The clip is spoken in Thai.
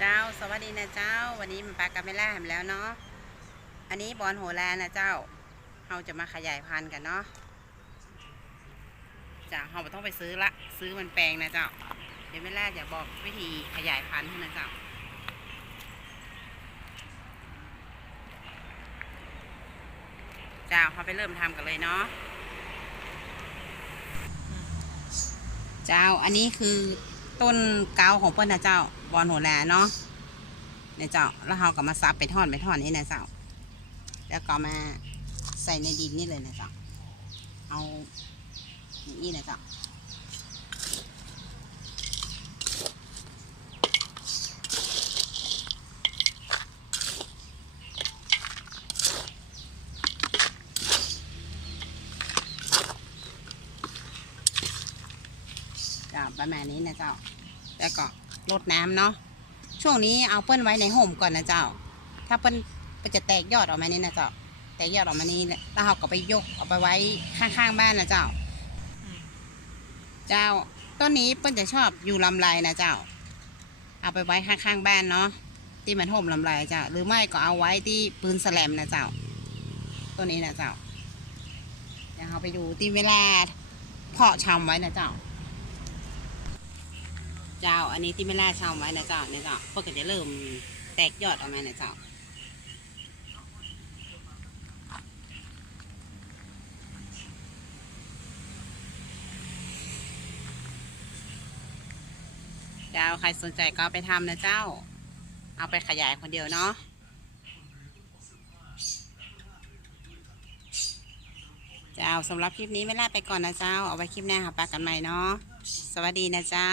เจ้าสวัสดีนะเจ้าวันนี้มันปลากาเมล่าแหมแล้วเนาะอันนี้บอลโหรานะเจ้าเราจะมาขยายพันธุ์กันเนาะจ้าเราไม่ต้องไปซื้อละซื้อมันแปลงนะเจ้าเดี๋ยวเมล่าจะบอกวิธีขยายพันธุ์ให้นะเจ้าเราไปเริ่มทำกันเลยเนาะเจ้าอันนี้คือต้นเกาของเปิ้ลนะเจ้าบอลโหราเนาะเนี่ยเจ้าแล้วเราก็มาซับไปทอดนี่นะเจ้าแล้วก็มาใส่ในดินนี่เลยนะเจ้าเอาอย่างนี้นะเจ้าประมาณนี้นะเจ้าแล้วก็รดน้ำเนาะช่วงนี้เอาเปิ้ลไว้ในห่มก่อนนะเจ้าถ้าเปิ้ลจะแตกยอดออกมานี่นะเจ้าแตกยอดออกมานี่แล้วเราก็ไปยกเอาไปไว้ข้างๆบ้านนะเจ้าต้นนี้เปิ้ลจะชอบอยู่ลำไรนะเจ้าเอาไปไว้ข้างๆบ้านเนาะที่มันห่มลำไรเจ้าหรือไม่ก็เอาไว้ที่ปืนแสลมนะเจ้าต้นนี้นะเจ้าเดี๋ยวเราไปดูที่เวลาเพาะชำไว้นะเจ้าอันนี้ที่ไม่ล่าชาวไว้นะเจ้าเนี่ยเจ้าเพื่อจะเริ่มแตกยอดออกมานะเจ้าใครสนใจก็ไปทำนะเจ้าเอาไปขยายคนเดียวเนาะสำหรับคลิปนี้ไม่ล่าไปก่อนนะเจ้าเอาไว้คลิปหน้าหาปลากันใหม่เนาะสวัสดีนะเจ้า